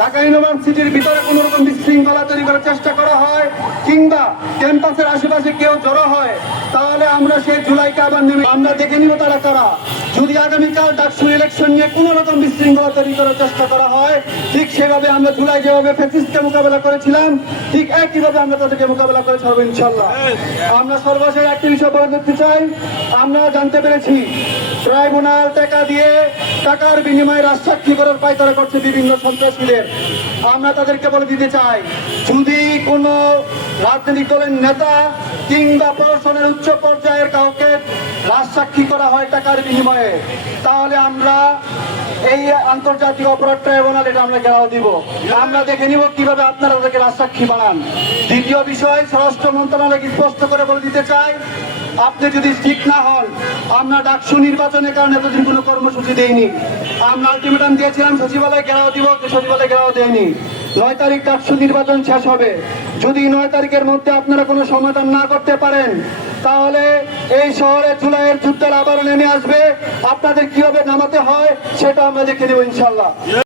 ঢাকা ইউনিভার্সিটির ভিতরে কোন রকম বিশৃঙ্খলা তৈরি করার চেষ্টা করা হয় কিংবা ক্যাম্পাসের আশেপাশে কেউ জড়ো হয়, তাহলে আমরা সেই জুলাইকে আবার নেমে আমরা দেখে নিব তারা কারা। যদি আগামীকাল ডাকসু ইলেকশন নিয়ে কোন রকম বিশৃঙ্খলা তৈরি করার চেষ্টা করা হয়, ঠিক সেভাবে আমরা জুলাই যেভাবে ফ্যাসিস্টকে মোকাবেলা করেছিলাম, ঠিক একইভাবে আমরা তাদেরকে মোকাবেলা করে ছাড়বো ইনশাল্লাহ। আমরা সর্বশেষ একটি বিষয় বলে দিতে চাই, আমরা জানতে পেরেছি ট্রাইব্যুনাল টাকার বিনিময়ে রাজসাক্ষী করার পায়তারা করছে বিভিন্ন সন্ত্রাসীদের। আমরা তাদেরকে বলে দিতে চাই, যদি কোনো রাজনৈতিক দলের নেতা কিংবা প্রশাসনের উচ্চ পর্যায়ের কাউকে রাজসাক্ষী করা হয় টাকার বিনিময়ে, তাহলে আমরা এই আন্তর্জাতিক অপরাধ ট্রাইব্যুনাল এটা আমরা ঘেরাও দিব। আমরা দেখে নিব কিভাবে আপনারা তাদেরকে রাজসাক্ষী বানান। দ্বিতীয় বিষয়, স্বরাষ্ট্র মন্ত্রণালয়কে স্পষ্ট করে বলে দিতে চাই, আপনি যদি ঠিক না হন, আমরা ডাকসু নির্বাচনের কারণে এতদিন কোনো কর্মসূচি দেইনি। আমরা আলটিমেটাম দিয়েছিলাম সচিবালয় ঘেরাও দিব, সচিবালয় ঘেরাও দেয়নি। 9 তারিখ ডাকসু নির্বাচন শেষ হবে। যদি 9 তারিখের মধ্যে আপনারা কোনো সমাধান না করতে পারেন, তাহলে এই শহরে জুলাইয়ের যুদ্ধের আবার নেমে আসবে। আপনাদের কিভাবে নামাতে হয় সেটা আমরা দেখে নেব ইনশাল্লাহ।